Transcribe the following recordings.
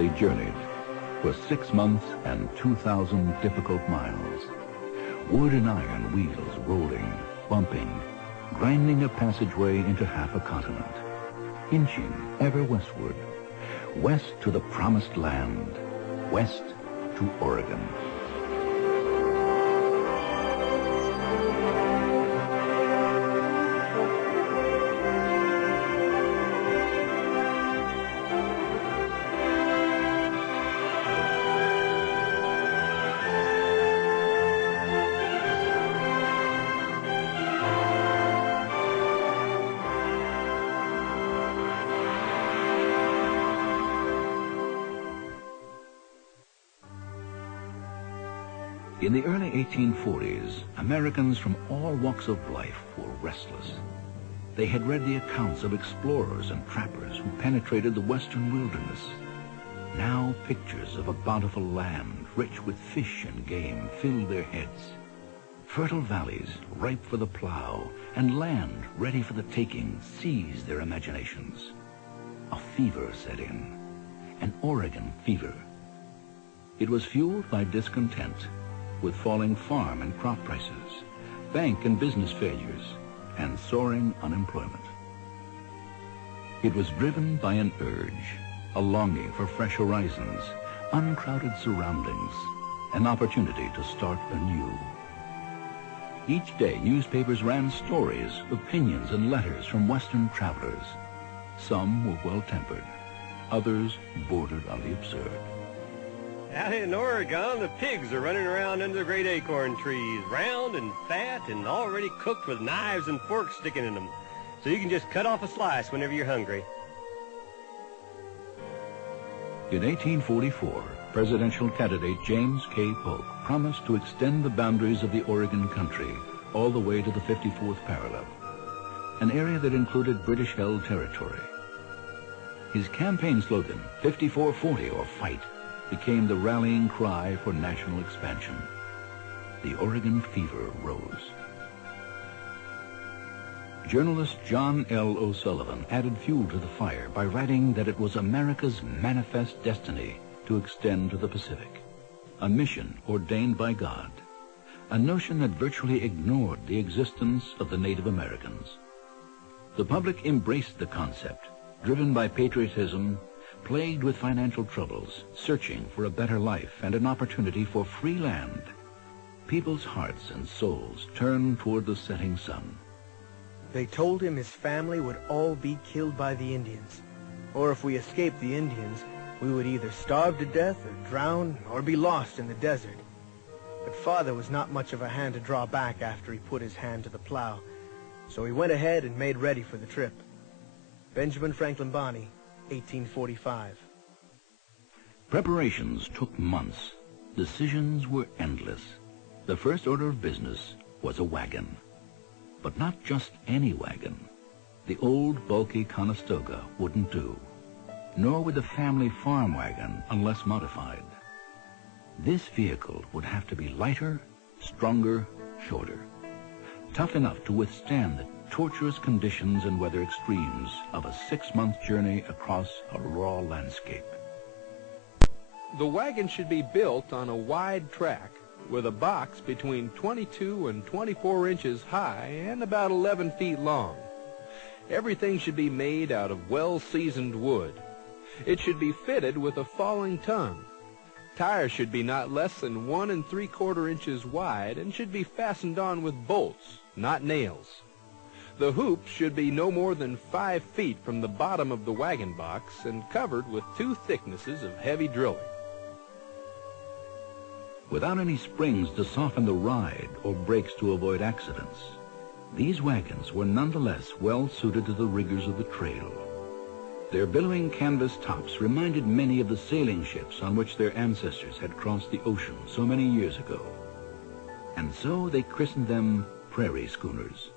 they journeyed for 6 months and 2,000 difficult miles. Wood and iron wheels rolling, bumping, grinding a passageway into half a continent, inching ever westward, west to the promised land, west to Oregon. In the early 1840s, Americans from all walks of life were restless. They had read the accounts of explorers and trappers who penetrated the western wilderness. Now pictures of a bountiful land, rich with fish and game, filled their heads. Fertile valleys, ripe for the plow, and land ready for the taking, seized their imaginations. A fever set in, an Oregon fever. It was fueled by discontent, with falling farm and crop prices, bank and business failures, and soaring unemployment. It was driven by an urge, a longing for fresh horizons, uncrowded surroundings, an opportunity to start anew. Each day, newspapers ran stories, opinions, and letters from Western travelers. Some were well-tempered, others bordered on the absurd. Out in Oregon, the pigs are running around under the great acorn trees, round and fat and already cooked with knives and forks sticking in them, so you can just cut off a slice whenever you're hungry. In 1844, presidential candidate James K. Polk promised to extend the boundaries of the Oregon country all the way to the 54th parallel, an area that included British-held territory. His campaign slogan, 5440 or Fight, became the rallying cry for national expansion. The Oregon fever rose. Journalist John L. O'Sullivan added fuel to the fire by writing that it was America's manifest destiny to extend to the Pacific, a mission ordained by God, a notion that virtually ignored the existence of the Native Americans. The public embraced the concept, driven by patriotism, plagued with financial troubles, searching for a better life and an opportunity for free land. People's hearts and souls turned toward the setting sun. They told him his family would all be killed by the Indians, or if we escaped the Indians, we would either starve to death or drown or be lost in the desert. But Father was not much of a hand to draw back after he put his hand to the plow, so he went ahead and made ready for the trip. Benjamin Franklin Bonney, 1845. Preparations took months. Decisions were endless. The first order of business was a wagon. But not just any wagon. The old, bulky Conestoga wouldn't do, nor would the family farm wagon unless modified. This vehicle would have to be lighter, stronger, shorter, tough enough to withstand the torturous conditions and weather extremes of a 6-month journey across a raw landscape. The wagon should be built on a wide track with a box between 22 and 24 inches high and about 11 feet long. Everything should be made out of well-seasoned wood. It should be fitted with a falling tongue. Tires should be not less than 1 3/4 inches wide and should be fastened on with bolts, not nails. The hoops should be no more than 5 feet from the bottom of the wagon box and covered with 2 thicknesses of heavy drilling. Without any springs to soften the ride or brakes to avoid accidents, these wagons were nonetheless well suited to the rigors of the trail. Their billowing canvas tops reminded many of the sailing ships on which their ancestors had crossed the ocean so many years ago. And so they christened them prairie schooners.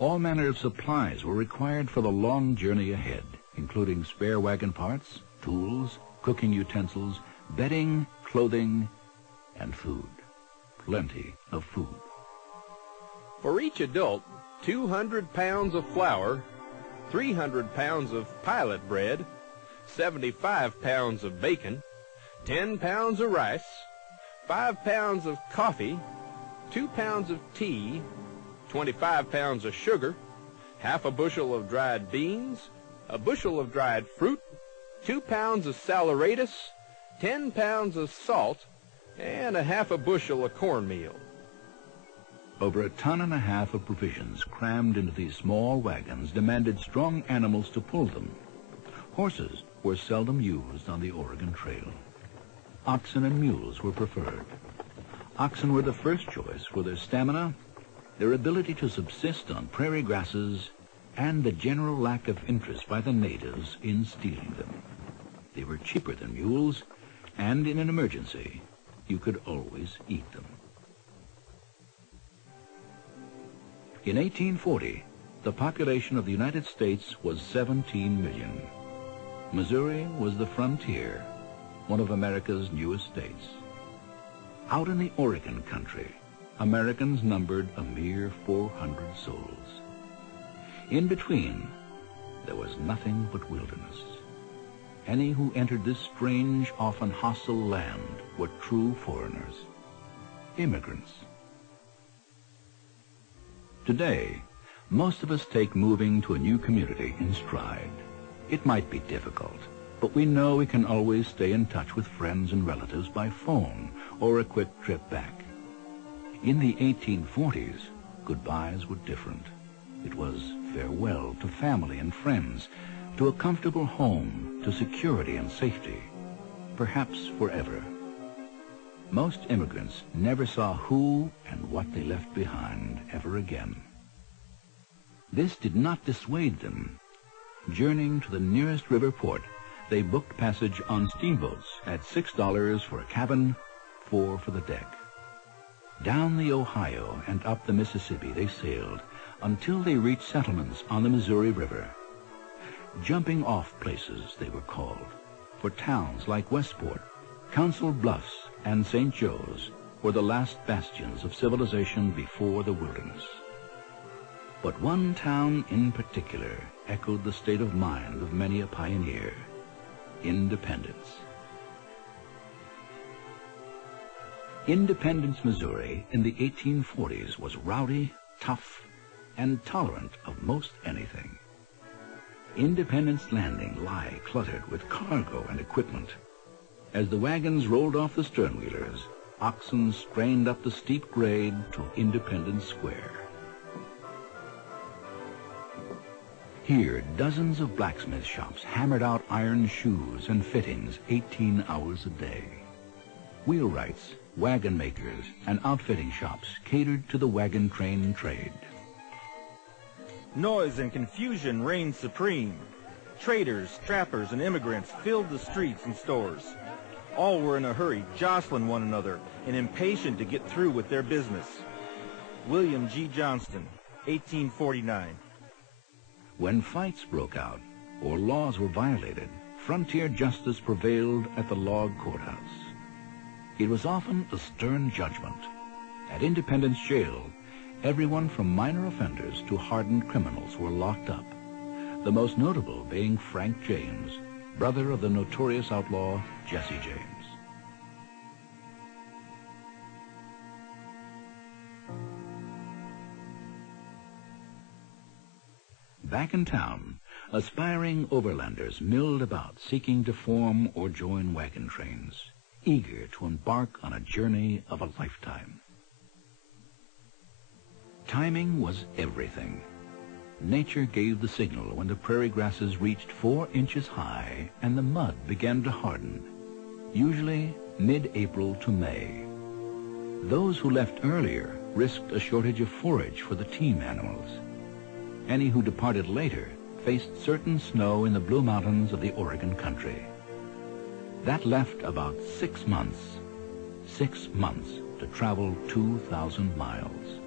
All manner of supplies were required for the long journey ahead, including spare wagon parts, tools, cooking utensils, bedding, clothing, and food. Plenty of food. For each adult, 200 pounds of flour, 300 pounds of pilot bread, 75 pounds of bacon, 10 pounds of rice, 5 pounds of coffee, 2 pounds of tea, 25 pounds of sugar, half a bushel of dried beans, a bushel of dried fruit, 2 pounds of saleratus, 10 pounds of salt, and a half a bushel of cornmeal. Over 1.5 tons of provisions crammed into these small wagons demanded strong animals to pull them. Horses were seldom used on the Oregon Trail. Oxen and mules were preferred. Oxen were the first choice for their stamina, their ability to subsist on prairie grasses, and the general lack of interest by the natives in stealing them. They were cheaper than mules, and in an emergency, you could always eat them. In 1840, the population of the United States was 17 million. Missouri was the frontier, one of America's newest states. Out in the Oregon country, Americans numbered a mere 400 souls. In between, there was nothing but wilderness. Any who entered this strange, often hostile land were true foreigners, immigrants. Today, most of us take moving to a new community in stride. It might be difficult, but we know we can always stay in touch with friends and relatives by phone or a quick trip back. In the 1840s, goodbyes were different. It was farewell to family and friends, to a comfortable home, to security and safety, perhaps forever. Most immigrants never saw who and what they left behind ever again. This did not dissuade them. Journeying to the nearest river port, they booked passage on steamboats at $6 for a cabin, $4 for the deck. Down the Ohio and up the Mississippi they sailed until they reached settlements on the Missouri River. Jumping off places they were called, for towns like Westport, Council Bluffs, and St. Joe's were the last bastions of civilization before the wilderness. But one town in particular echoed the state of mind of many a pioneer: Independence. Independence, Missouri, in the 1840s was rowdy, tough, and tolerant of most anything. Independence Landing lay cluttered with cargo and equipment. As the wagons rolled off the sternwheelers, oxen strained up the steep grade to Independence Square. Here, dozens of blacksmith shops hammered out iron shoes and fittings 18 hours a day. Wheelwrights, wagon makers, and outfitting shops catered to the wagon train trade. Noise and confusion reigned supreme. Traders, trappers, and immigrants filled the streets and stores. All were in a hurry, jostling one another, and impatient to get through with their business. William G. Johnston, 1849. When fights broke out or laws were violated, frontier justice prevailed at the log courthouse. It was often a stern judgment. At Independence Jail, everyone from minor offenders to hardened criminals were locked up, the most notable being Frank James, brother of the notorious outlaw Jesse James. Back in town, aspiring overlanders milled about seeking to form or join wagon trains, eager to embark on a journey of a lifetime. Timing was everything. Nature gave the signal when the prairie grasses reached 4 inches high and the mud began to harden, usually mid-April to May. Those who left earlier risked a shortage of forage for the team animals. Any who departed later faced certain snow in the Blue Mountains of the Oregon country. That left about 6 months. 6 months to travel 2,000 miles.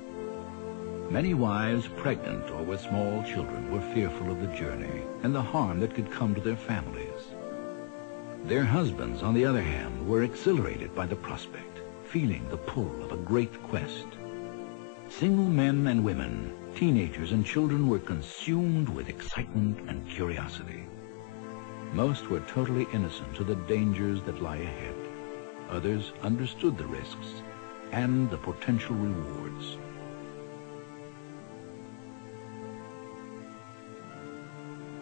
Many wives pregnant or with small children were fearful of the journey and the harm that could come to their families. Their husbands, on the other hand, were exhilarated by the prospect, feeling the pull of a great quest. Single men and women Teenagers and children were consumed with excitement and curiosity. Most were totally innocent of the dangers that lie ahead. Others understood the risks and the potential rewards.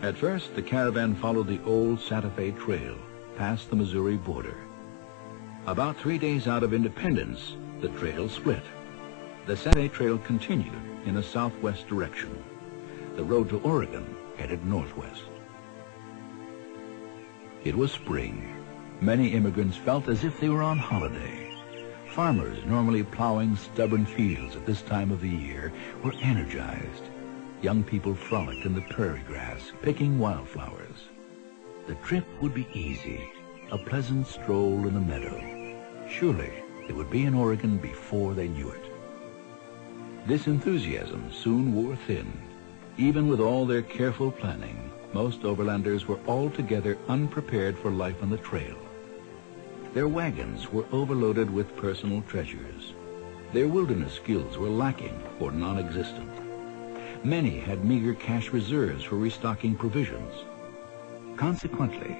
At first, the caravan followed the old Santa Fe Trail past the Missouri border. About 3 days out of Independence, the trail split. The Santa Fe Trail continued in a southwest direction. The road to Oregon headed northwest. It was spring. Many immigrants felt as if they were on holiday. Farmers, normally plowing stubborn fields at this time of the year, were energized. Young people frolicked in the prairie grass, picking wildflowers. The trip would be easy, a pleasant stroll in the meadow. Surely they would be in Oregon before they knew it. This enthusiasm soon wore thin. Even with all their careful planning, most overlanders were altogether unprepared for life on the trail. Their wagons were overloaded with personal treasures. Their wilderness skills were lacking or non-existent. Many had meager cash reserves for restocking provisions. Consequently,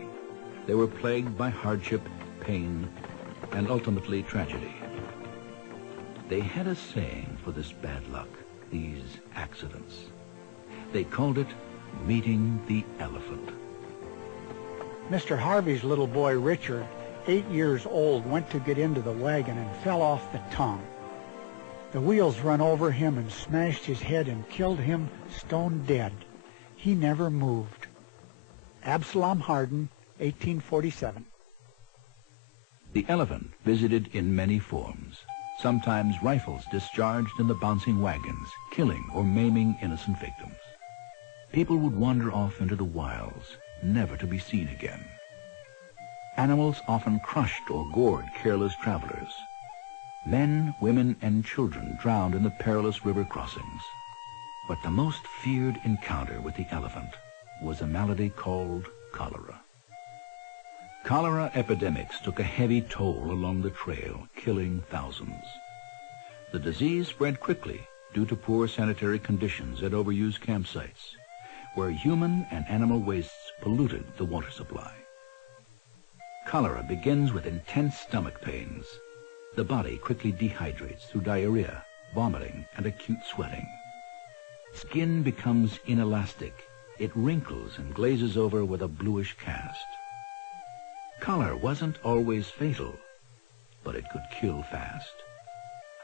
they were plagued by hardship, pain, and ultimately tragedy. They had a saying for this bad luck, these accidents. They called it meeting the elephant. Mr. Harvey's little boy, Richard, 8 years old, went to get into the wagon and fell off the tongue. The wheels run over him and smashed his head and killed him stone dead. He never moved. Absalom Hardin, 1847. The elephant visited in many forms. Sometimes rifles discharged in the bouncing wagons, killing or maiming innocent victims. People would wander off into the wilds, never to be seen again. Animals often crushed or gored careless travelers. Men, women, and children drowned in the perilous river crossings. But the most feared encounter with the elephant was a malady called cholera. Cholera epidemics took a heavy toll along the trail, killing thousands. The disease spread quickly due to poor sanitary conditions at overused campsites, where human and animal wastes polluted the water supply. Cholera begins with intense stomach pains. The body quickly dehydrates through diarrhea, vomiting, and acute sweating. Skin becomes inelastic. It wrinkles and glazes over with a bluish cast. Cholera wasn't always fatal, but it could kill fast.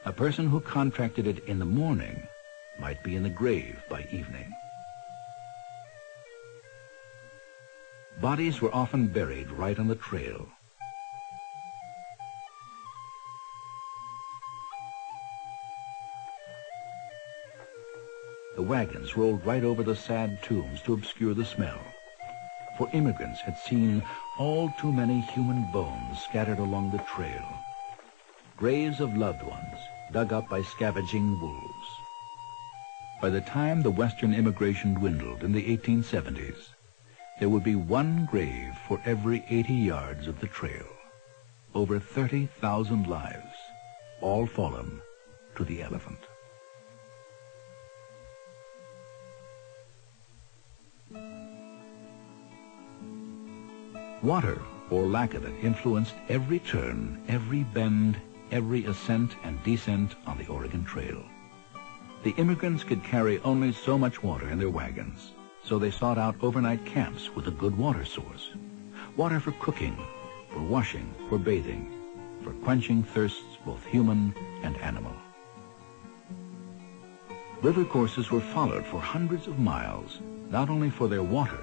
A person who contracted it in the morning might be in the grave by evening. Bodies were often buried right on the trail. The wagons rolled right over the sad tombs to obscure the smell. For immigrants had seen all too many human bones scattered along the trail. Graves of loved ones dug up by scavenging wolves. By the time the Western immigration dwindled in the 1870s, there would be one grave for every 80 yards of the trail. Over 30,000 lives, all fallen to the elephant. Water, or lack of it, influenced every turn, every bend, every ascent and descent on the Oregon Trail. The immigrants could carry only so much water in their wagons, so they sought out overnight camps with a good water source. Water for cooking, for washing, for bathing, for quenching thirsts both human and animal. River courses were followed for hundreds of miles, not only for their water.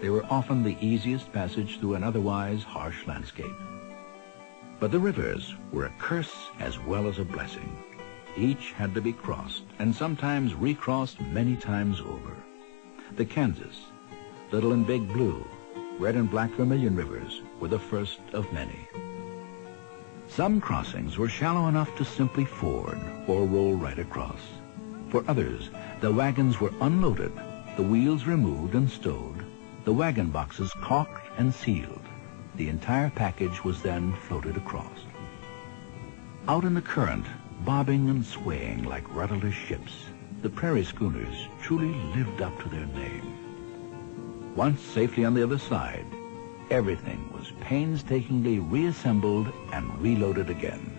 They were often the easiest passage through an otherwise harsh landscape. But the rivers were a curse as well as a blessing. Each had to be crossed, and sometimes recrossed many times over. The Kansas, Little and Big Blue, Red and Black Vermilion rivers were the first of many. Some crossings were shallow enough to simply ford or roll right across. For others, the wagons were unloaded, the wheels removed and stowed, the wagon boxes caulked and sealed. The entire package was then floated across. Out in the current, bobbing and swaying like rudderless ships, the prairie schooners truly lived up to their name. Once safely on the other side, everything was painstakingly reassembled and reloaded again.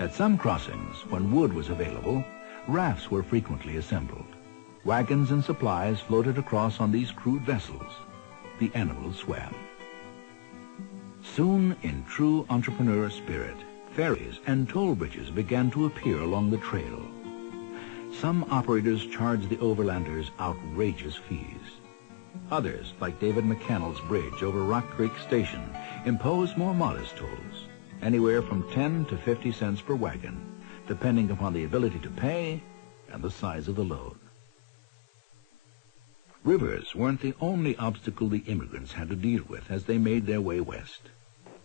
At some crossings, when wood was available, rafts were frequently assembled. Wagons and supplies floated across on these crude vessels. The animals swam. Soon, in true entrepreneur spirit, ferries and toll bridges began to appear along the trail. Some operators charged the overlanders outrageous fees. Others, like David McCannell's bridge over Rock Creek Station, imposed more modest tolls, anywhere from 10 to 50 cents per wagon, depending upon the ability to pay and the size of the load. Rivers weren't the only obstacle the immigrants had to deal with as they made their way west.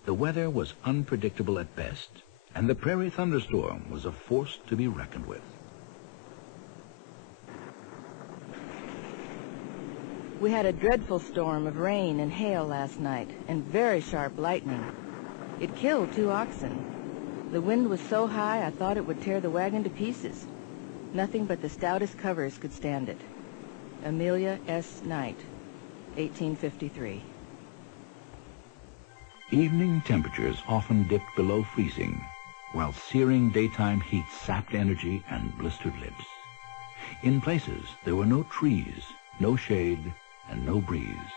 The weather was unpredictable at best, and the prairie thunderstorm was a force to be reckoned with. We had a dreadful storm of rain and hail last night, and very sharp lightning. It killed 2 oxen. The wind was so high I thought it would tear the wagon to pieces. Nothing but the stoutest covers could stand it. Amelia S. Knight, 1853. Evening temperatures often dipped below freezing, while searing daytime heat sapped energy and blistered lips. In places, there were no trees, no shade, and no breeze,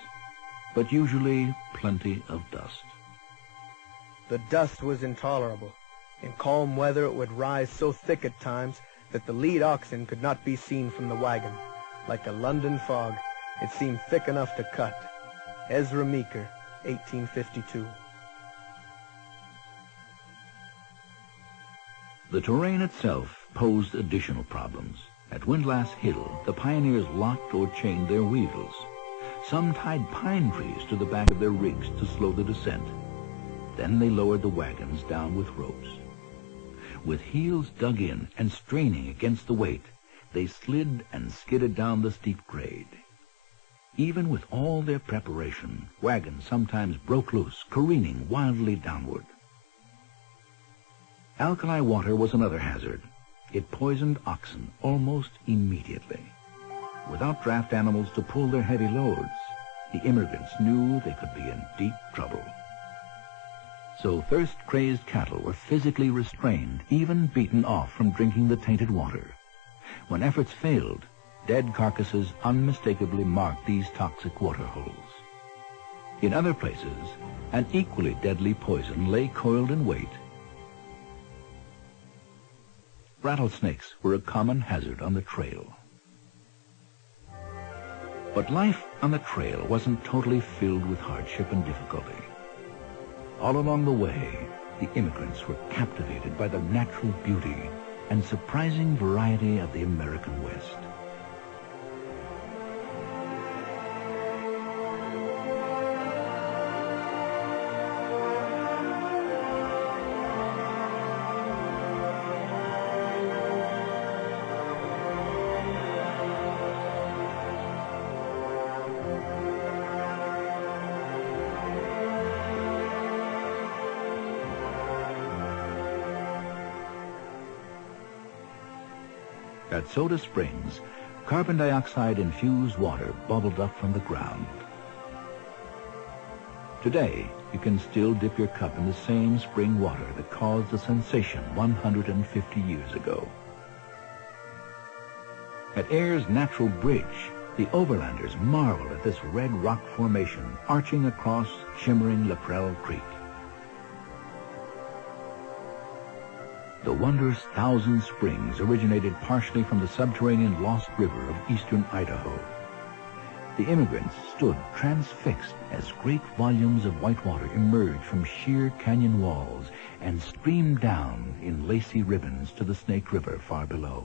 but usually plenty of dust. The dust was intolerable. In calm weather it would rise so thick at times that the lead oxen could not be seen from the wagon. Like a London fog, it seemed thick enough to cut. Ezra Meeker, 1852. The terrain itself posed additional problems. At Windlass Hill, the pioneers locked or chained their wheels. Some tied pine trees to the back of their rigs to slow the descent. Then they lowered the wagons down with ropes. With heels dug in and straining against the weight, they slid and skidded down the steep grade. Even with all their preparation, wagons sometimes broke loose, careening wildly downward. Alkali water was another hazard. It poisoned oxen almost immediately. Without draft animals to pull their heavy loads, the immigrants knew they could be in deep trouble. So thirst-crazed cattle were physically restrained, even beaten off from drinking the tainted water. When efforts failed, dead carcasses unmistakably marked these toxic water holes. In other places, an equally deadly poison lay coiled in wait. Rattlesnakes were a common hazard on the trail. But life on the trail wasn't totally filled with hardship and difficulty. All along the way, the immigrants were captivated by the natural beauty and surprising variety of the American West. At Soda Springs, carbon dioxide-infused water bubbled up from the ground. Today, you can still dip your cup in the same spring water that caused the sensation 150 years ago. At Ayer's Natural Bridge, the overlanders marveled at this red rock formation arching across shimmering Laprelle Creek. The wondrous Thousand Springs originated partially from the subterranean Lost River of eastern Idaho. The immigrants stood transfixed as great volumes of white water emerged from sheer canyon walls and streamed down in lacy ribbons to the Snake River far below.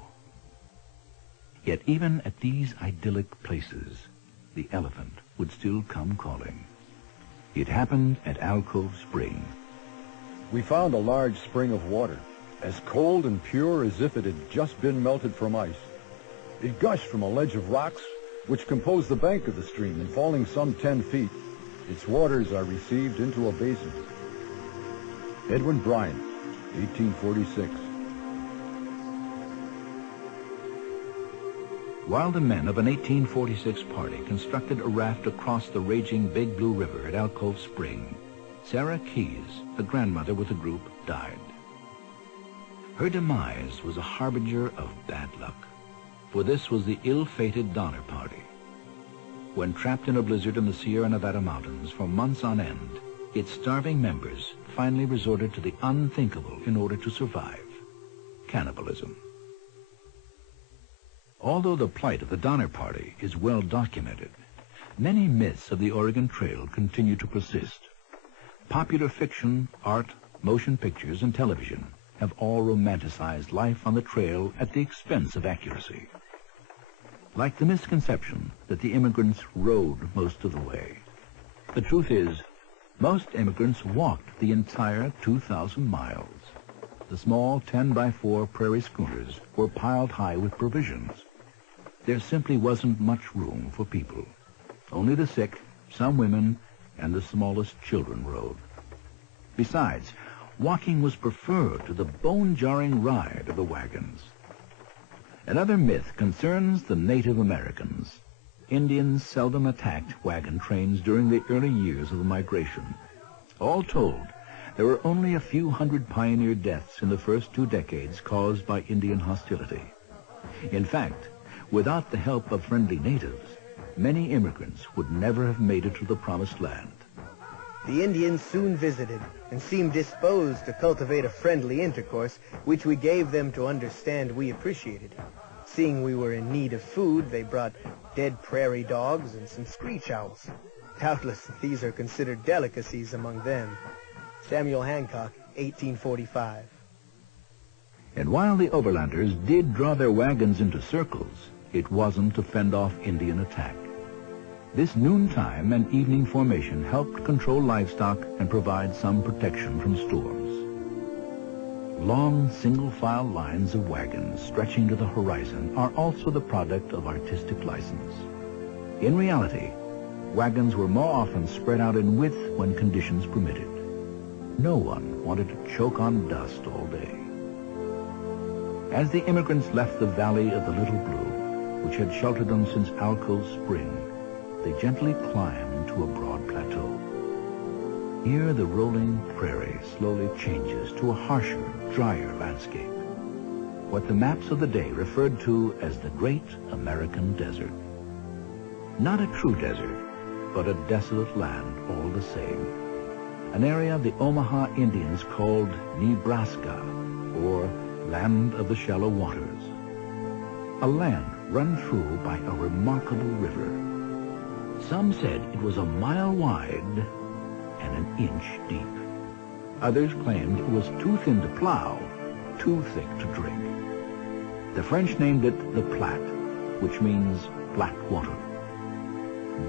Yet even at these idyllic places, the elephant would still come calling. It happened at Alcove Spring. We found a large spring of water, as cold and pure as if it had just been melted from ice. It gushed from a ledge of rocks which compose the bank of the stream, and falling some 10 feet, its waters are received into a basin. Edwin Bryant, 1846. While the men of an 1846 party constructed a raft across the raging Big Blue River at Alcove Spring, Sarah Keyes, the grandmother with the group, died. Her demise was a harbinger of bad luck, for this was the ill-fated Donner Party. When trapped in a blizzard in the Sierra Nevada mountains for months on end, its starving members finally resorted to the unthinkable in order to survive: cannibalism. Although the plight of the Donner Party is well documented, many myths of the Oregon Trail continue to persist. Popular fiction, art, motion pictures, and television have all romanticized life on the trail at the expense of accuracy. Like the misconception that the immigrants rode most of the way. The truth is, most immigrants walked the entire 2,000 miles. The small 10-by-4 prairie schooners were piled high with provisions. There simply wasn't much room for people. Only the sick, some women, and the smallest children rode. Besides, walking was preferred to the bone-jarring ride of the wagons. Another myth concerns the Native Americans. Indians seldom attacked wagon trains during the early years of the migration. All told, there were only a few hundred pioneer deaths in the first 2 decades caused by Indian hostility. In fact, without the help of friendly natives, many immigrants would never have made it to the promised land. The Indians soon visited and seemed disposed to cultivate a friendly intercourse, which we gave them to understand we appreciated. Seeing we were in need of food, they brought dead prairie dogs and some screech owls. Doubtless these are considered delicacies among them. Samuel Hancock, 1845. And while the overlanders did draw their wagons into circles, it wasn't to fend off Indian attack. This noontime and evening formation helped control livestock and provide some protection from storms. Long single-file lines of wagons stretching to the horizon are also the product of artistic license. In reality, wagons were more often spread out in width when conditions permitted. No one wanted to choke on dust all day. As the immigrants left the valley of the Little Blue, which had sheltered them since Alcove Spring, they gently climbed to a broad plateau. Here the rolling prairie slowly changes to a harsher, drier landscape, what the maps of the day referred to as the Great American Desert. Not a true desert, but a desolate land all the same. An area the Omaha Indians called Nebraska, or Land of the Shallow Waters. A land run through by a remarkable river. Some said it was a mile wide and an inch deep. Others claimed it was too thin to plow, too thick to drink. The French named it the Platte, which means black water.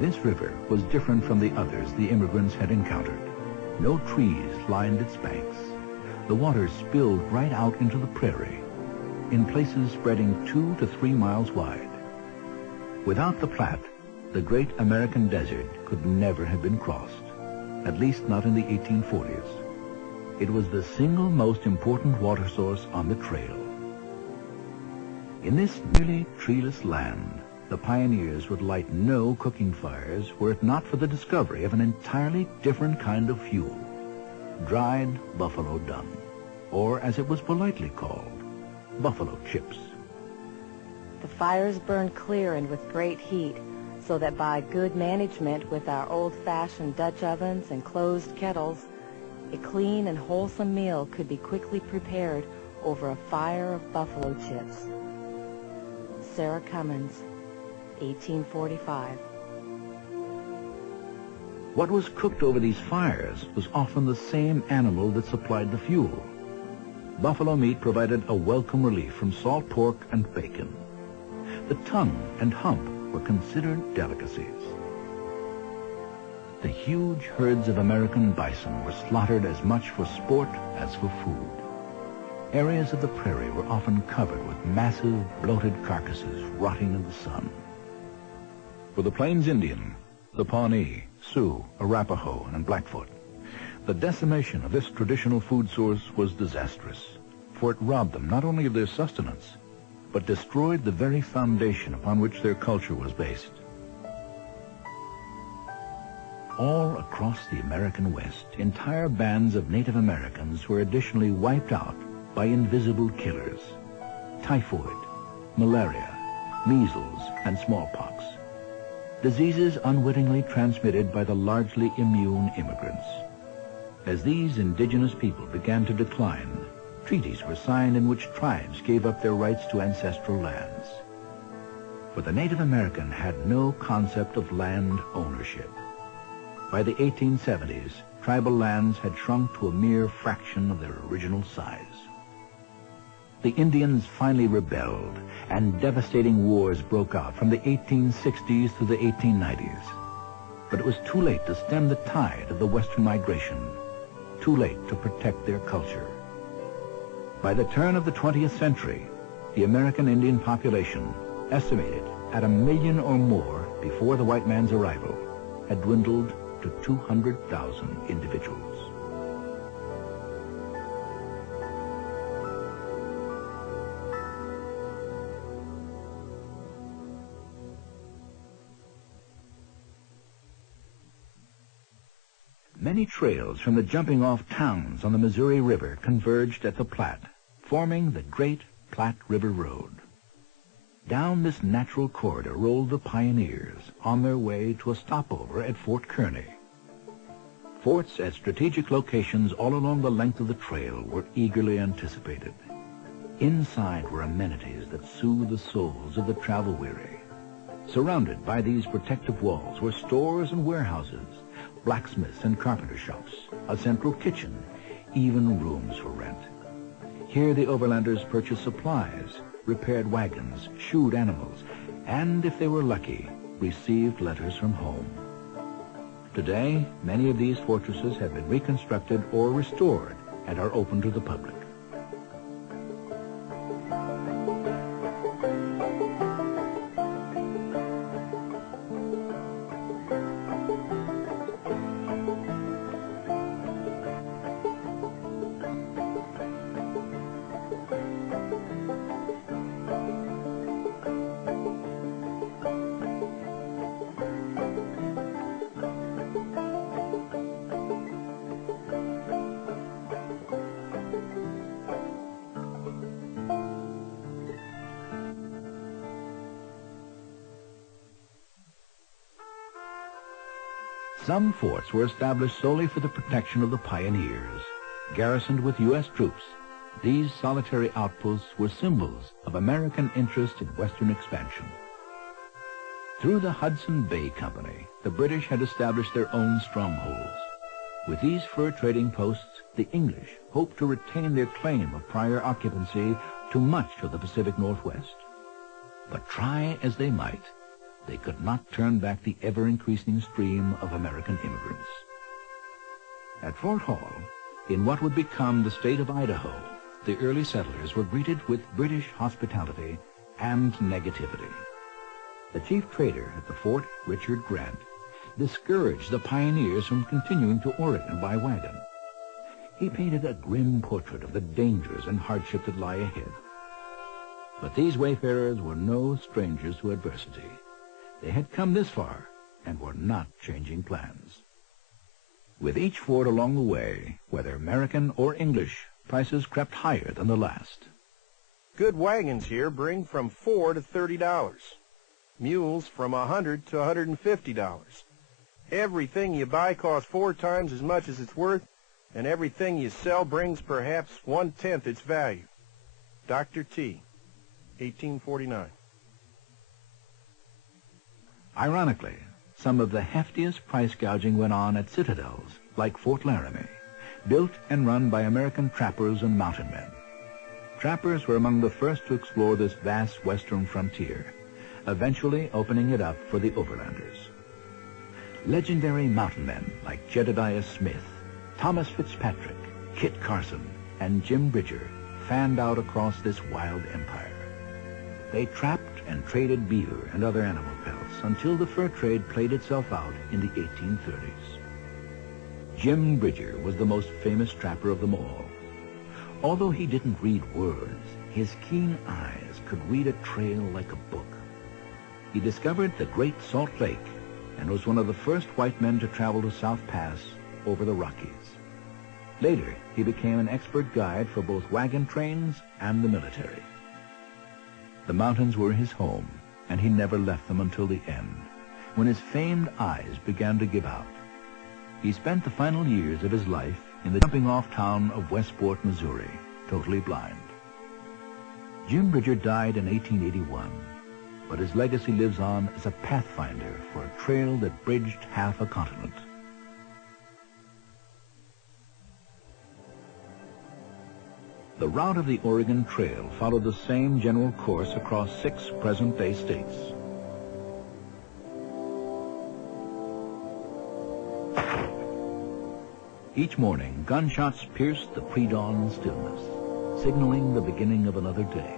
This river was different from the others the immigrants had encountered. No trees lined its banks. The water spilled right out into the prairie, in places spreading 2 to 3 miles wide. Without the Platte, the Great American Desert could never have been crossed, at least not in the 1840s. It was the single most important water source on the trail. In this nearly treeless land, the pioneers would light no cooking fires were it not for the discovery of an entirely different kind of fuel, dried buffalo dung, or as it was politely called, buffalo chips. The fires burned clear and with great heat, so that by good management with our old-fashioned Dutch ovens and closed kettles, a clean and wholesome meal could be quickly prepared over a fire of buffalo chips. Sarah Cummins, 1845. What was cooked over these fires was often the same animal that supplied the fuel. Buffalo meat provided a welcome relief from salt pork and bacon. The tongue and hump were considered delicacies. The huge herds of American bison were slaughtered as much for sport as for food. Areas of the prairie were often covered with massive, bloated carcasses rotting in the sun. For the Plains Indian, the Pawnee, Sioux, Arapaho, and Blackfoot, the decimation of this traditional food source was disastrous, for it robbed them not only of their sustenance, but destroyed the very foundation upon which their culture was based. All across the American West, entire bands of Native Americans were additionally wiped out by invisible killers: typhoid, malaria, measles, and smallpox. Diseases unwittingly transmitted by the largely immune immigrants. As these indigenous people began to decline, treaties were signed in which tribes gave up their rights to ancestral lands. For the Native American had no concept of land ownership. By the 1870s, tribal lands had shrunk to a mere fraction of their original size. The Indians finally rebelled, and devastating wars broke out from the 1860s to the 1890s. But it was too late to stem the tide of the Western migration, too late to protect their culture. By the turn of the 20th century, the American Indian population, estimated at 1 million or more before the white man's arrival, had dwindled to 200,000 individuals. Many trails from the jumping-off towns on the Missouri River converged at the Platte, forming the Great Platte River Road. Down this natural corridor rolled the pioneers on their way to a stopover at Fort Kearny. Forts at strategic locations all along the length of the trail were eagerly anticipated. Inside were amenities that soothed the souls of the travel-weary. Surrounded by these protective walls were stores and warehouses, blacksmiths and carpenter shops, a central kitchen, even rooms for rent. Here the overlanders purchased supplies, repaired wagons, shoed animals, and, if they were lucky, received letters from home. Today, many of these fortresses have been reconstructed or restored and are open to the public. Some forts were established solely for the protection of the pioneers. Garrisoned with U.S. troops, these solitary outposts were symbols of American interest in Western expansion. Through the Hudson Bay Company, the British had established their own strongholds. With these fur trading posts, the English hoped to retain their claim of prior occupancy to much of the Pacific Northwest. But try as they might, they could not turn back the ever-increasing stream of American immigrants. At Fort Hall, in what would become the state of Idaho, the early settlers were greeted with British hospitality and negativity. The chief trader at the fort, Richard Grant, discouraged the pioneers from continuing to Oregon by wagon. He painted a grim portrait of the dangers and hardship that lie ahead. But these wayfarers were no strangers to adversity. They had come this far and were not changing plans. With each fort along the way, whether American or English, prices crept higher than the last. Good wagons here bring from $4 to $30. Mules from $100 to $150. Everything you buy costs 4 times as much as it's worth, and everything you sell brings perhaps 1/10 its value. Dr. T, 1849. Ironically, some of the heftiest price gouging went on at citadels like Fort Laramie, built and run by American trappers and mountain men. Trappers were among the first to explore this vast western frontier, eventually opening it up for the overlanders. Legendary mountain men like Jedediah Smith, Thomas Fitzpatrick, Kit Carson, and Jim Bridger fanned out across this wild empire. They trapped and traded beaver and other animal pelts until the fur trade played itself out in the 1830s. Jim Bridger was the most famous trapper of them all. Although he didn't read words, His keen eyes could read a trail like a book. He discovered the Great Salt Lake and was one of the first white men to travel to South Pass over the Rockies. Later, he became an expert guide for both wagon trains and the military. The mountains were his home, and he never left them until the end, when his famed eyes began to give out. He spent the final years of his life in the jumping-off town of Westport, Missouri, totally blind. Jim Bridger died in 1881, but his legacy lives on as a pathfinder for a trail that bridged half a continent. The route of the Oregon Trail followed the same general course across 6 present-day states. Each morning, gunshots pierced the pre-dawn stillness, signaling the beginning of another day.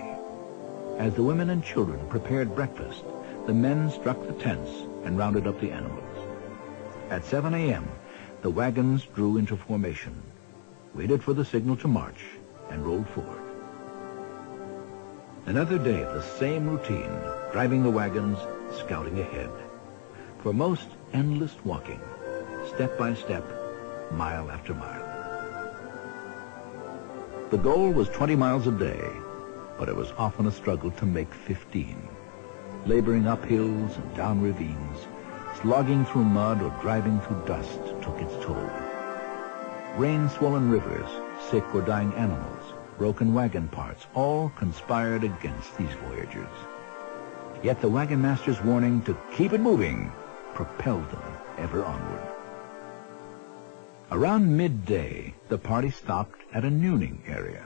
As the women and children prepared breakfast, the men struck the tents and rounded up the animals. At 7 a.m., the wagons drew into formation, waited for the signal to march, and rolled forward. Another day of the same routine, driving the wagons, scouting ahead. For most, endless walking, step by step, mile after mile. The goal was 20 miles a day, but it was often a struggle to make 15. Laboring up hills and down ravines, slogging through mud or driving through dust took its toll. Rain-swollen rivers, sick or dying animals, broken wagon parts, all conspired against these voyagers. Yet the wagon master's warning to keep it moving propelled them ever onward. Around midday, the party stopped at a nooning area,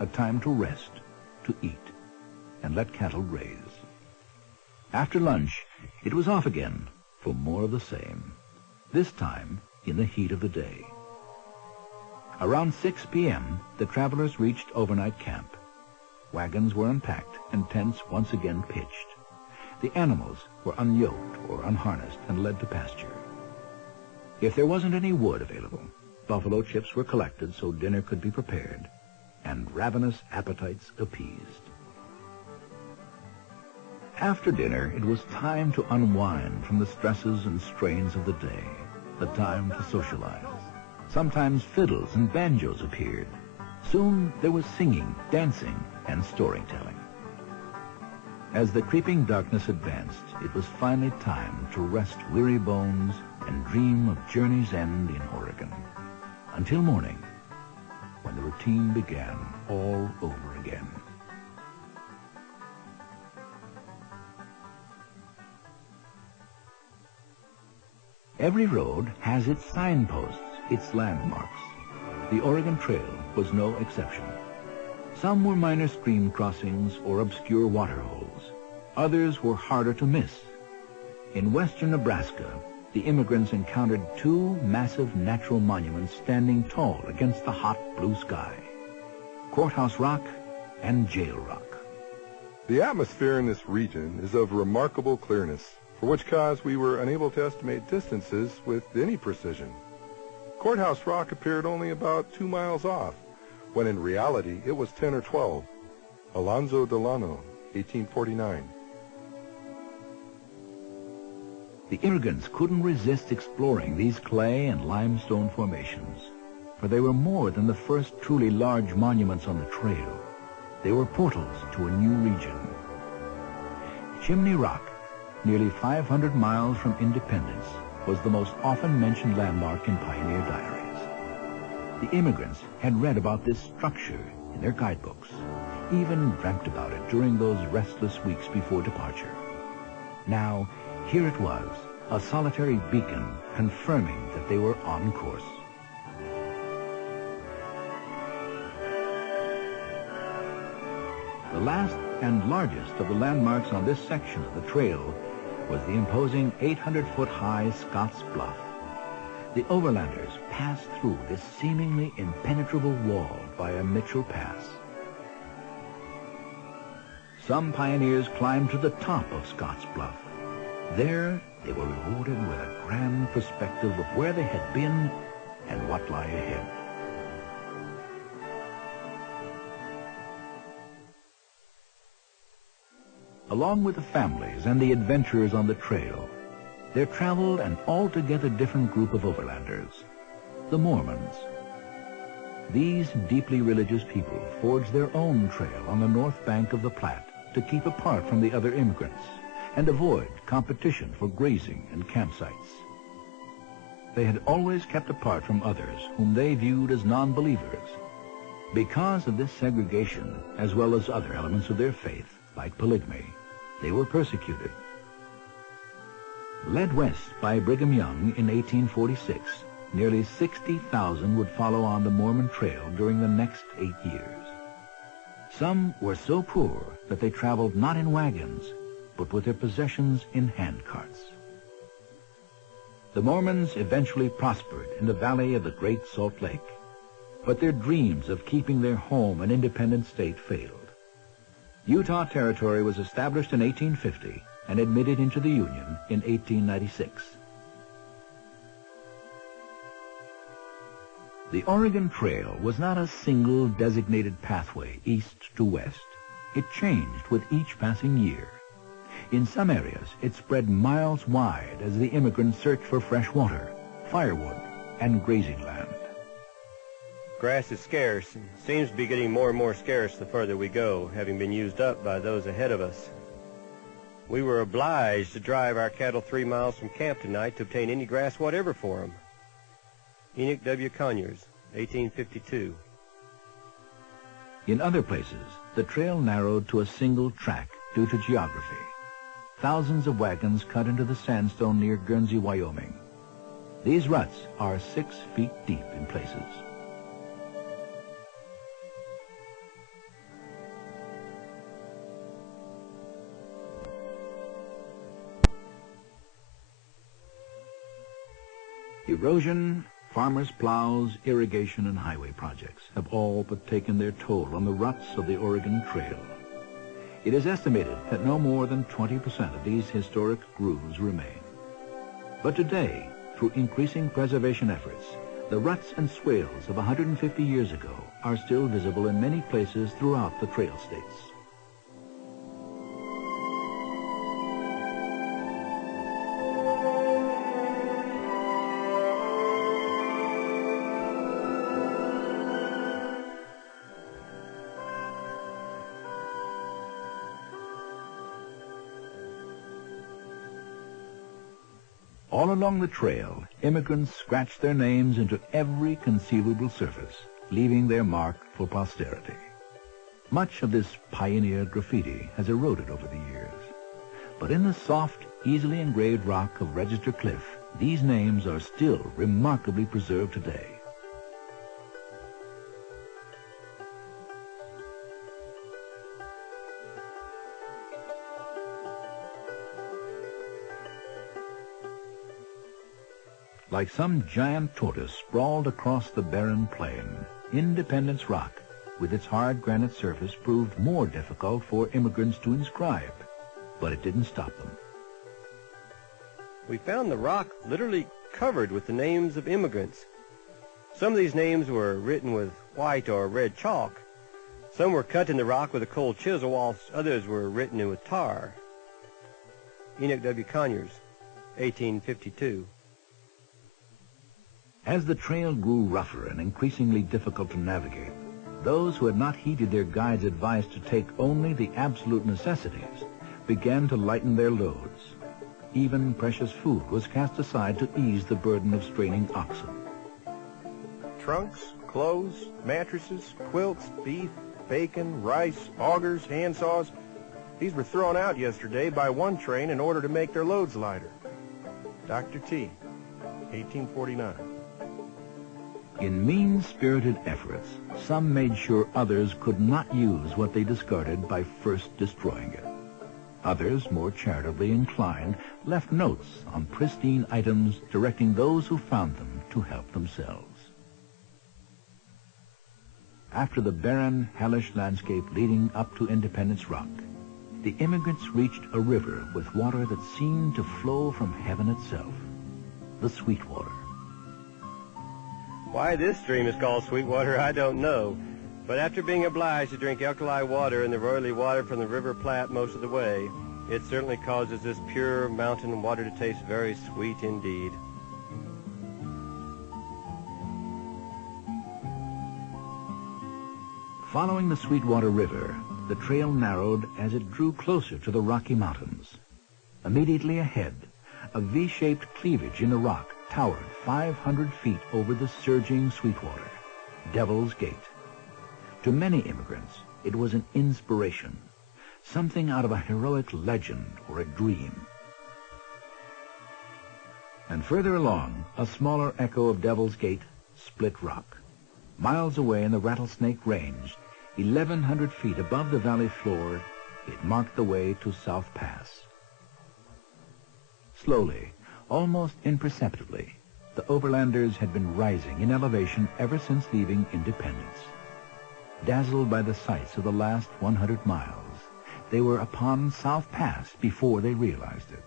a time to rest, to eat, and let cattle graze. After lunch, it was off again for more of the same, this time in the heat of the day. Around 6 p.m., the travelers reached overnight camp. Wagons were unpacked and tents once again pitched. The animals were unyoked or unharnessed and led to pasture. If there wasn't any wood available, buffalo chips were collected so dinner could be prepared, and ravenous appetites appeased. After dinner, it was time to unwind from the stresses and strains of the day, the time to socialize. Sometimes fiddles and banjos appeared. Soon there was singing, dancing, and storytelling. As the creeping darkness advanced, it was finally time to rest weary bones and dream of journey's end in Oregon. Until morning, when the routine began all over again. Every road has its signposts, its landmarks. The Oregon Trail was no exception. Some were minor stream crossings or obscure water holes. Others were harder to miss. In western Nebraska, the immigrants encountered 2 massive natural monuments standing tall against the hot blue sky: Courthouse Rock and Jail Rock. The atmosphere in this region is of remarkable clearness, for which cause we were unable to estimate distances with any precision. Courthouse Rock appeared only about 2 miles off, when in reality it was 10 or 12. Alonzo Delano, 1849. The immigrants couldn't resist exploring these clay and limestone formations, for they were more than the first truly large monuments on the trail. They were portals to a new region. Chimney Rock, nearly 500 miles from Independence, was the most often mentioned landmark in pioneer diaries. The immigrants had read about this structure in their guidebooks, even dreamt about it during those restless weeks before departure. Now, here it was, a solitary beacon confirming that they were on course. The last and largest of the landmarks on this section of the trail was the imposing 800-foot-high Scotts Bluff. The overlanders passed through this seemingly impenetrable wall via Mitchell Pass. Some pioneers climbed to the top of Scotts Bluff. There, they were rewarded with a grand perspective of where they had been and what lay ahead. Along with the families and the adventurers on the trail, there traveled an altogether different group of overlanders, the Mormons. These deeply religious people forged their own trail on the north bank of the Platte to keep apart from the other immigrants and avoid competition for grazing and campsites. They had always kept apart from others whom they viewed as non-believers. Because of this segregation, as well as other elements of their faith, like polygamy, they were persecuted. Led west by Brigham Young in 1846, nearly 60,000 would follow on the Mormon Trail during the next 8 years. Some were so poor that they traveled not in wagons, but with their possessions in handcarts. The Mormons eventually prospered in the valley of the Great Salt Lake, but their dreams of keeping their home an independent state failed. Utah Territory was established in 1850 and admitted into the Union in 1896. The Oregon Trail was not a single designated pathway east to west. It changed with each passing year. In some areas, it spread miles wide as the immigrants searched for fresh water, firewood, and grazing land. Grass is scarce and seems to be getting more and more scarce the further we go, having been used up by those ahead of us. We were obliged to drive our cattle 3 miles from camp tonight to obtain any grass whatever for them. Enoch W. Conyers, 1852. In other places, the trail narrowed to a single track due to geography. Thousands of wagons cut into the sandstone near Guernsey, Wyoming. These ruts are 6 feet deep in places. Erosion, farmers' plows, irrigation, and highway projects have all but taken their toll on the ruts of the Oregon Trail. It is estimated that no more than 20% of these historic grooves remain. But today, through increasing preservation efforts, the ruts and swales of 150 years ago are still visible in many places throughout the trail states. All along the trail, immigrants scratched their names into every conceivable surface, leaving their mark for posterity. Much of this pioneer graffiti has eroded over the years, but in the soft, easily engraved rock of Register Cliff, these names are still remarkably preserved today. Like some giant tortoise sprawled across the barren plain, Independence Rock, with its hard granite surface, proved more difficult for immigrants to inscribe, but it didn't stop them. We found the rock literally covered with the names of immigrants. Some of these names were written with white or red chalk. Some were cut in the rock with a cold chisel, whilst others were written in with tar. Enoch W. Conyers, 1852. As the trail grew rougher and increasingly difficult to navigate, those who had not heeded their guides' advice to take only the absolute necessities began to lighten their loads. Even precious food was cast aside to ease the burden of straining oxen. Trunks, clothes, mattresses, quilts, beef, bacon, rice, augers, handsaws. These were thrown out yesterday by one train in order to make their loads lighter. Dr. T, 1849. In mean-spirited efforts, some made sure others could not use what they discarded by first destroying it. Others, more charitably inclined, left notes on pristine items directing those who found them to help themselves. After the barren, hellish landscape leading up to Independence Rock, the immigrants reached a river with water that seemed to flow from heaven itself, the Sweetwater. Why this stream is called Sweetwater, I don't know. But after being obliged to drink alkali water and the roily water from the River Platte most of the way, it certainly causes this pure mountain water to taste very sweet indeed. Following the Sweetwater River, the trail narrowed as it drew closer to the Rocky Mountains. Immediately ahead, a V-shaped cleavage in the rock towered 500 feet over the surging Sweetwater, Devil's Gate. To many immigrants, it was an inspiration, something out of a heroic legend or a dream. And further along, a smaller echo of Devil's Gate, Split Rock. Miles away in the Rattlesnake Range, 1,100 feet above the valley floor, it marked the way to South Pass. Slowly, almost imperceptibly, the overlanders had been rising in elevation ever since leaving Independence. Dazzled by the sights of the last 100 miles, they were upon South Pass before they realized it.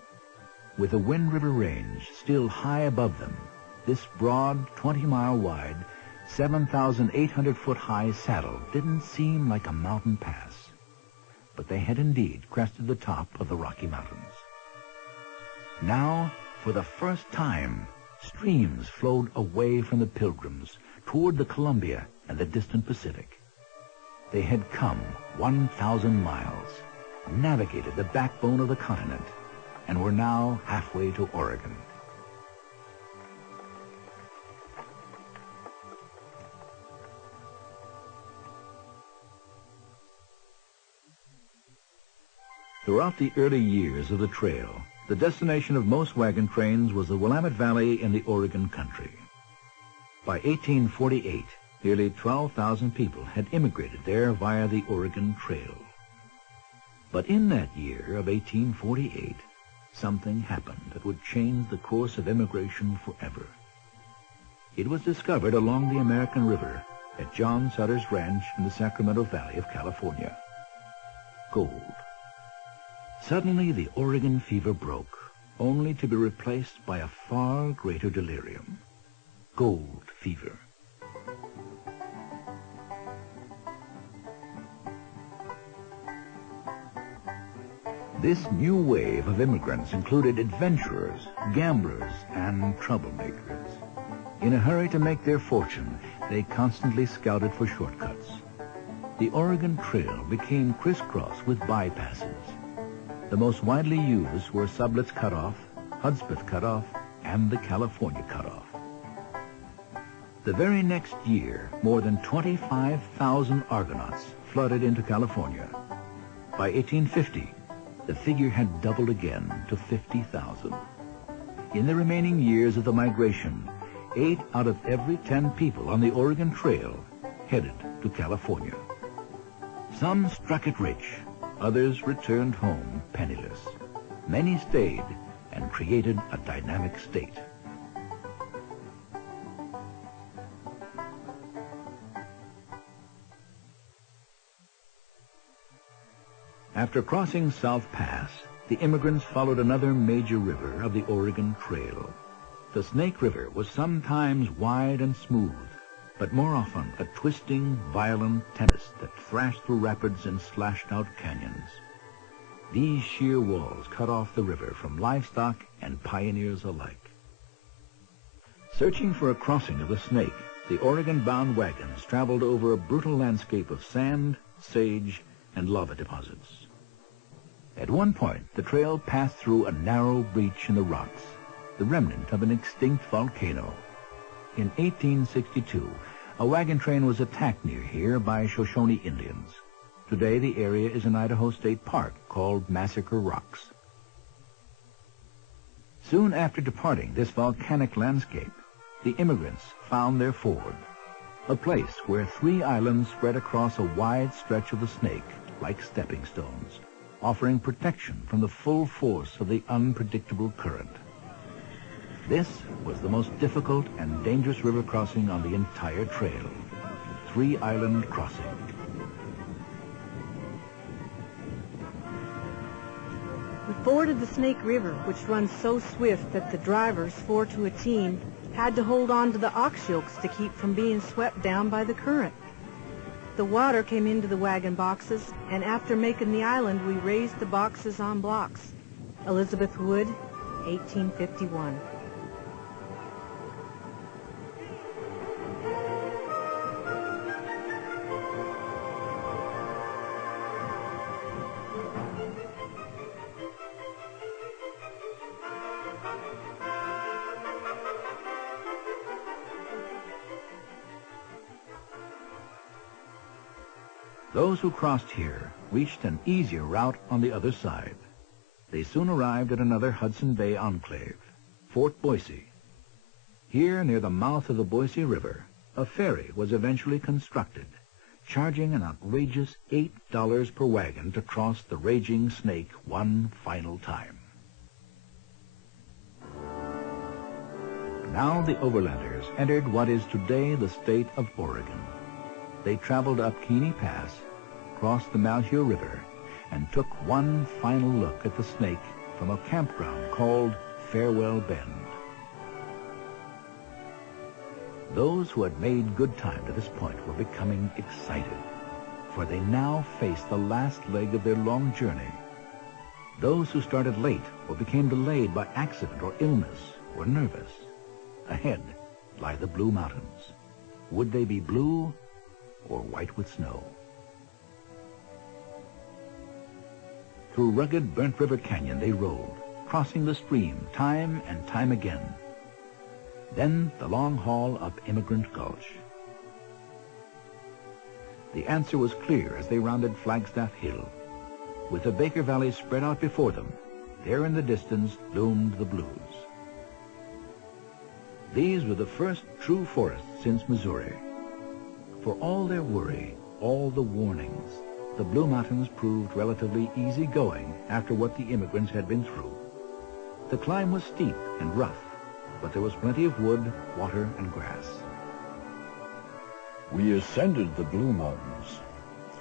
With the Wind River Range still high above them, this broad, 20-mile-wide, 7,800-foot-high saddle didn't seem like a mountain pass. But they had indeed crested the top of the Rocky Mountains. Now, for the first time, streams flowed away from the Pilgrims toward the Columbia and the distant Pacific. They had come 1,000 miles, navigated the backbone of the continent, and were now halfway to Oregon. Throughout the early years of the trail, the destination of most wagon trains was the Willamette Valley in the Oregon country. By 1848, nearly 12,000 people had immigrated there via the Oregon Trail. But in that year of 1848, something happened that would change the course of immigration forever. It was discovered along the American River at John Sutter's ranch in the Sacramento Valley of California. Gold. Suddenly, the Oregon fever broke, only to be replaced by a far greater delirium. Gold fever. This new wave of immigrants included adventurers, gamblers, and troublemakers. In a hurry to make their fortune, they constantly scouted for shortcuts. The Oregon Trail became crisscrossed with bypasses. The most widely used were Sublet's Cutoff, Hudspeth Cutoff, and the California Cutoff. The very next year, more than 25,000 Argonauts flooded into California. By 1850, the figure had doubled again to 50,000. In the remaining years of the migration, 8 out of every 10 people on the Oregon Trail headed to California. Some struck it rich. Others returned home penniless. Many stayed and created a dynamic state. After crossing South Pass, the immigrants followed another major river of the Oregon Trail. The Snake River was sometimes wide and smooth, but more often a twisting, violent tempest that thrashed through rapids and slashed out canyons. These sheer walls cut off the river from livestock and pioneers alike. Searching for a crossing of the Snake, the Oregon-bound wagons traveled over a brutal landscape of sand, sage, and lava deposits. At one point, the trail passed through a narrow breach in the rocks, the remnant of an extinct volcano. In 1862, a wagon train was attacked near here by Shoshone Indians. Today, the area is an Idaho State Park called Massacre Rocks. Soon after departing this volcanic landscape, the immigrants found their ford, a place where 3 islands spread across a wide stretch of the Snake like stepping stones, offering protection from the full force of the unpredictable current. This was the most difficult and dangerous river crossing on the entire trail, 3 Island Crossing. We forded the Snake River, which runs so swift that the drivers, 4 to a team, had to hold on to the ox yokes to keep from being swept down by the current. The water came into the wagon boxes, and after making the island, we raised the boxes on blocks. Elizabeth Wood, 1851. Those who crossed here reached an easier route on the other side. They soon arrived at another Hudson Bay enclave, Fort Boise. Here, near the mouth of the Boise River, a ferry was eventually constructed, charging an outrageous $8 per wagon to cross the raging Snake one final time. Now the overlanders entered what is today the state of Oregon. They traveled up Keeney Pass, crossed the Malheur River, and took one final look at the Snake from a campground called Farewell Bend. Those who had made good time to this point were becoming excited, for they now faced the last leg of their long journey. Those who started late or became delayed by accident or illness were nervous. Ahead lie the Blue Mountains. Would they be blue or white with snow? Through rugged Burnt River Canyon they rolled, crossing the stream time and time again. Then the long haul up Immigrant Gulch. The answer was clear as they rounded Flagstaff Hill. With the Baker Valley spread out before them, there in the distance loomed the Blues. These were the first true forests since Missouri. For all their worry, all the warnings, the Blue Mountains proved relatively easy-going after what the immigrants had been through. The climb was steep and rough, but there was plenty of wood, water, and grass. We ascended the Blue Mountains.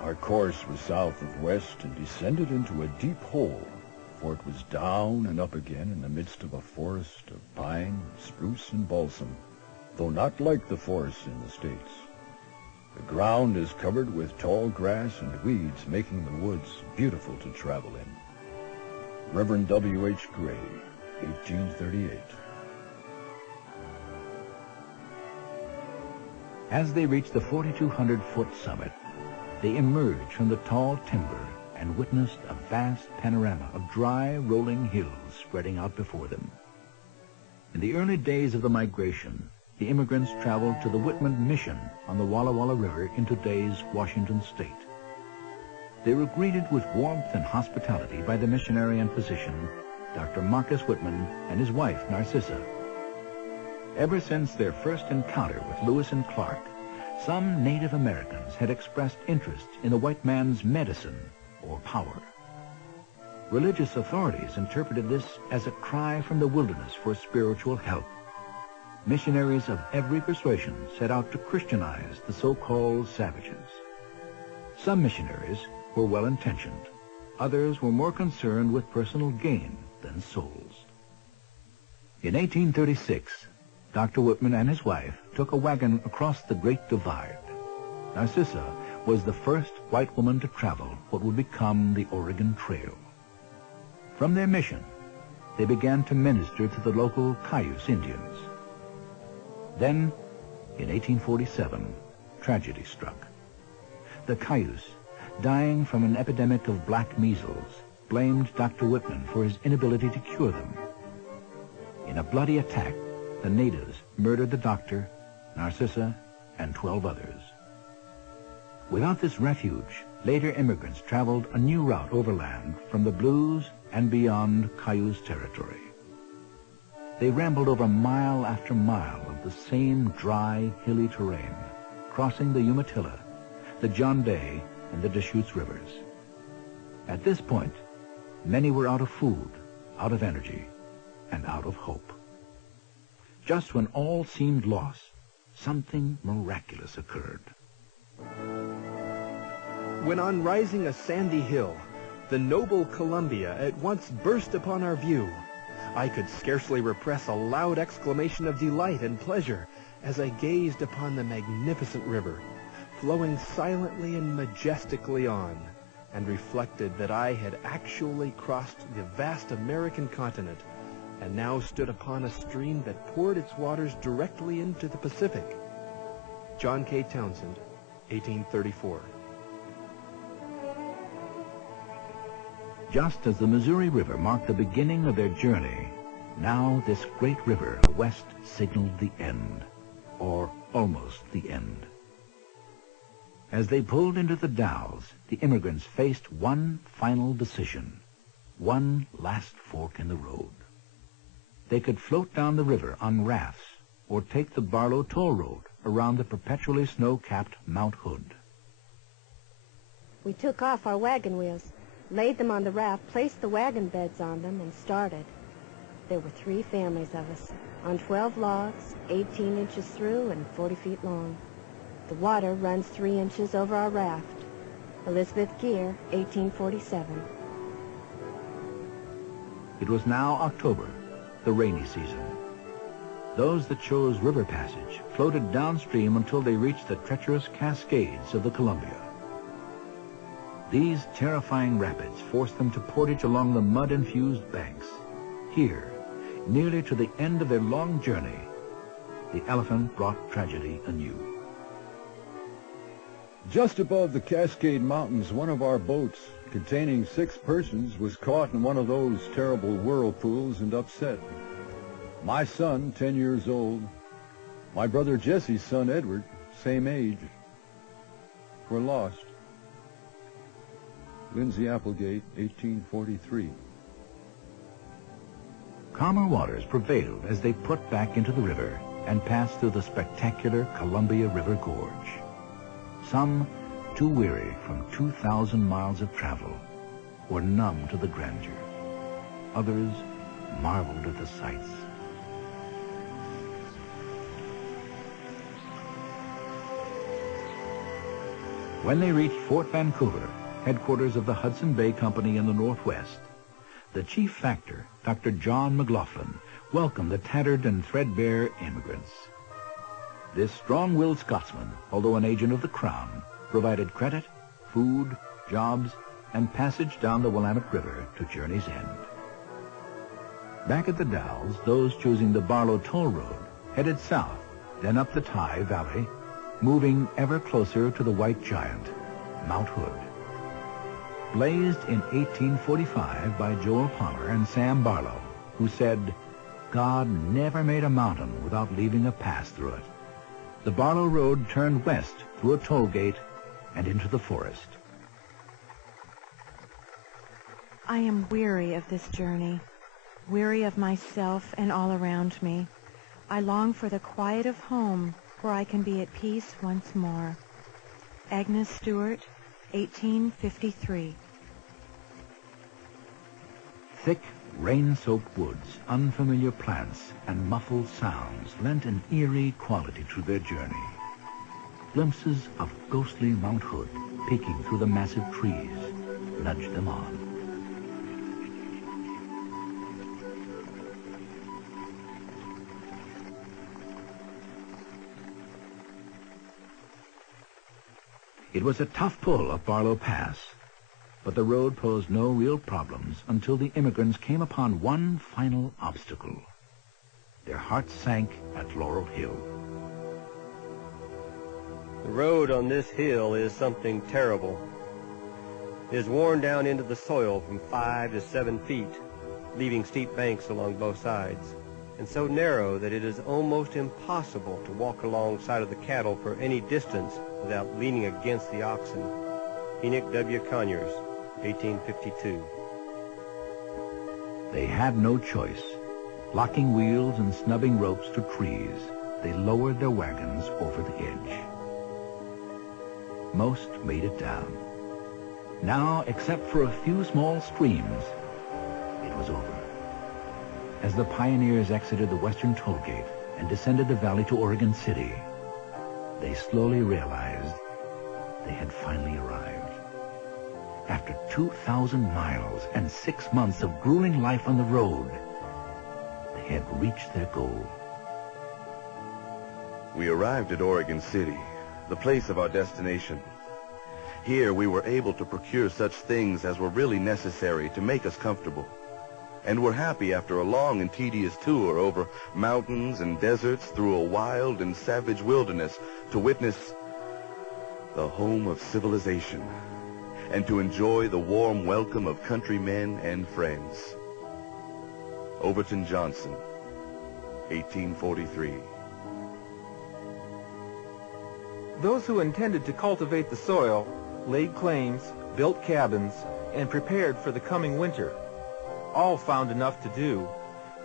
Our course was south of west and descended into a deep hole, for it was down and up again in the midst of a forest of pine, spruce, and balsam, though not like the forests in the States. The ground is covered with tall grass and weeds, making the woods beautiful to travel in. Reverend W.H. Gray, 1838. As they reached the 4,200-foot summit, they emerged from the tall timber and witnessed a vast panorama of dry, rolling hills spreading out before them. In the early days of the migration, the immigrants traveled to the Whitman Mission on the Walla Walla River in today's Washington State. They were greeted with warmth and hospitality by the missionary and physician, Dr. Marcus Whitman, and his wife, Narcissa. Ever since their first encounter with Lewis and Clark, some Native Americans had expressed interest in the white man's medicine or power. Religious authorities interpreted this as a cry from the wilderness for spiritual help. Missionaries of every persuasion set out to Christianize the so-called savages. Some missionaries were well-intentioned. Others were more concerned with personal gain than souls. In 1836, Dr. Whitman and his wife took a wagon across the Great Divide. Narcissa was the first white woman to travel what would become the Oregon Trail. From their mission, they began to minister to the local Cayuse Indians. Then, in 1847, tragedy struck. The Cayuse, dying from an epidemic of black measles, blamed Dr. Whitman for his inability to cure them. In a bloody attack, the natives murdered the doctor, Narcissa, and 12 others. Without this refuge, later immigrants traveled a new route overland from the Blues and beyond Cayuse territory. They rambled over mile after mile of the same dry, hilly terrain, crossing the Umatilla, the John Day, and the Deschutes rivers. At this point, many were out of food, out of energy, and out of hope. Just when all seemed lost, something miraculous occurred. When on rising a sandy hill, the noble Columbia at once burst upon our view, I could scarcely repress a loud exclamation of delight and pleasure as I gazed upon the magnificent river, flowing silently and majestically on, and reflected that I had actually crossed the vast American continent and now stood upon a stream that poured its waters directly into the Pacific. John K. Townsend, 1834. Just as the Missouri River marked the beginning of their journey, now this great river west signaled the end, or almost the end. As they pulled into the Dalles, the immigrants faced one final decision, one last fork in the road. They could float down the river on rafts or take the Barlow Toll Road around the perpetually snow-capped Mount Hood. We took off our wagon wheels, laid them on the raft, placed the wagon beds on them, and started. There were 3 families of us, on 12 logs, 18 inches through and 40 feet long. The water runs 3 inches over our raft. Elizabeth Gear, 1847. It was now October, the rainy season. Those that chose river passage floated downstream until they reached the treacherous cascades of the Columbia. These terrifying rapids forced them to portage along the mud-infused banks. Here, nearly to the end of their long journey, the elephant brought tragedy anew. Just above the Cascade Mountains, one of our boats, containing 6 persons, was caught in one of those terrible whirlpools and upset. My son, 10 years old, my brother Jesse's son, Edward, same age, were lost. Lindsay Applegate, 1843. Calmer waters prevailed as they put back into the river and passed through the spectacular Columbia River Gorge. Some, too weary from 2,000 miles of travel, were numb to the grandeur. Others marveled at the sights. When they reached Fort Vancouver, headquarters of the Hudson Bay Company in the Northwest, the chief factor, Dr. John McLaughlin, welcomed the tattered and threadbare immigrants. This strong-willed Scotsman, although an agent of the Crown, provided credit, food, jobs, and passage down the Willamette River to Journey's End. Back at the Dalles, those choosing the Barlow Toll Road headed south, then up the Tye Valley, moving ever closer to the white giant, Mount Hood. Blazed in 1845 by Joel Palmer and Sam Barlow, who said, "God never made a mountain without leaving a pass through it." The Barlow Road turned west through a toll gate and into the forest. I am weary of this journey, weary of myself and all around me. I long for the quiet of home where I can be at peace once more. Agnes Stewart, 1853. Thick, rain-soaked woods, unfamiliar plants, and muffled sounds lent an eerie quality to their journey. Glimpses of ghostly Mount Hood peeking through the massive trees nudged them on. It was a tough pull up Barlow Pass, but the road posed no real problems until the immigrants came upon one final obstacle. Their hearts sank at Laurel Hill. The road on this hill is something terrible. It is worn down into the soil from 5 to 7 feet, leaving steep banks along both sides, and so narrow that it is almost impossible to walk alongside of the cattle for any distance without leaning against the oxen. Enoch W. Conyers, 1852. They had no choice. Locking wheels and snubbing ropes to trees, they lowered their wagons over the edge. Most made it down. Now, except for a few small streams, it was over. As the pioneers exited the western toll gate and descended the valley to Oregon City, they slowly realized they had finally arrived. After 2,000 miles and 6 months of grueling life on the road, they had reached their goal. We arrived at Oregon City, the place of our destination. Here we were able to procure such things as were really necessary to make us comfortable, and were happy after a long and tedious tour over mountains and deserts through a wild and savage wilderness to witness the home of civilization and to enjoy the warm welcome of countrymen and friends. Overton Johnson, 1843. Those who intended to cultivate the soil laid claims, built cabins, and prepared for the coming winter. All found enough to do.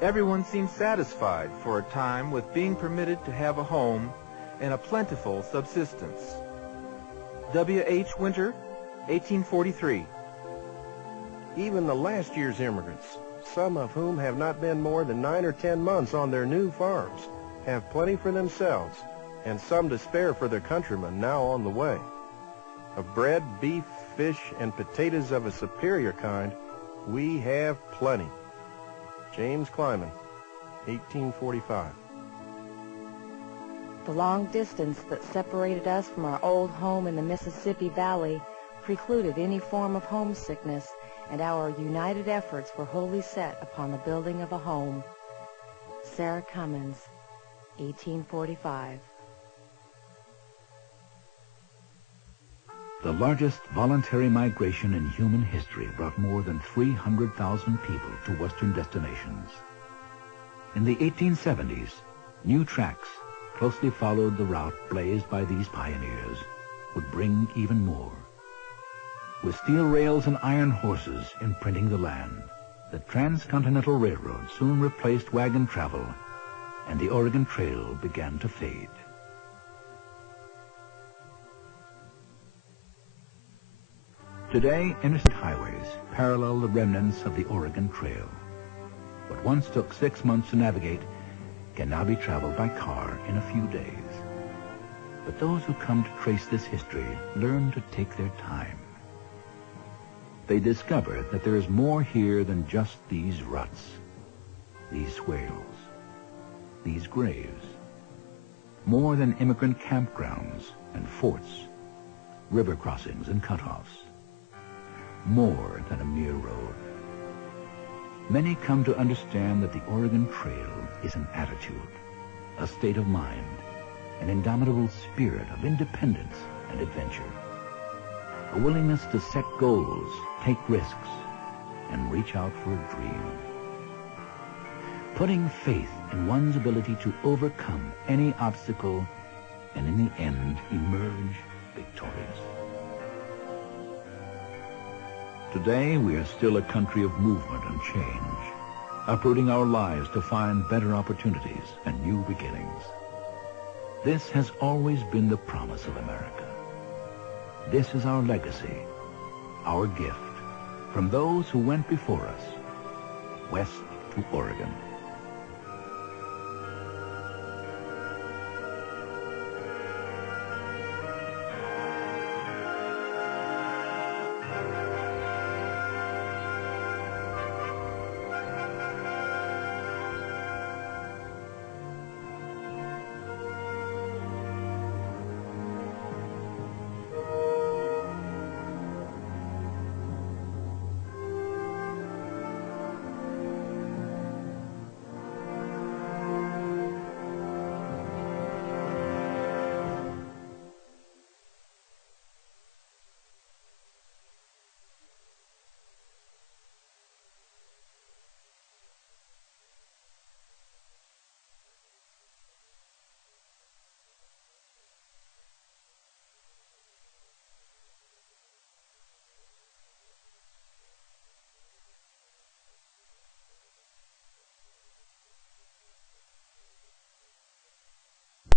Everyone seemed satisfied for a time with being permitted to have a home and a plentiful subsistence. W.H. Winter, 1843. Even the last year's immigrants, some of whom have not been more than 9 or 10 months on their new farms, have plenty for themselves, and some to spare for their countrymen now on the way. Of bread, beef, fish, and potatoes of a superior kind, we have plenty. James Clyman, 1845. The long distance that separated us from our old home in the Mississippi Valley precluded any form of homesickness, and our united efforts were wholly set upon the building of a home. Sarah Cummins, 1845. The largest voluntary migration in human history brought more than 300,000 people to western destinations. In the 1870s, new tracks closely followed the route blazed by these pioneers would bring even more. With steel rails and iron horses imprinting the land, the Transcontinental Railroad soon replaced wagon travel, and the Oregon Trail began to fade. Today, interstate highways parallel the remnants of the Oregon Trail. What once took 6 months to navigate can now be traveled by car in a few days. But those who come to trace this history learn to take their time. They discover that there is more here than just these ruts, these swales, these graves. More than immigrant campgrounds and forts, river crossings and cutoffs. More than a mere road. Many come to understand that the Oregon Trail is an attitude, a state of mind, an indomitable spirit of independence and adventure, a willingness to set goals, take risks, and reach out for a dream. Putting faith in one's ability to overcome any obstacle and in the end emerge victorious. Today, we are still a country of movement and change, uprooting our lives to find better opportunities and new beginnings. This has always been the promise of America. This is our legacy, our gift, from those who went before us, west to Oregon.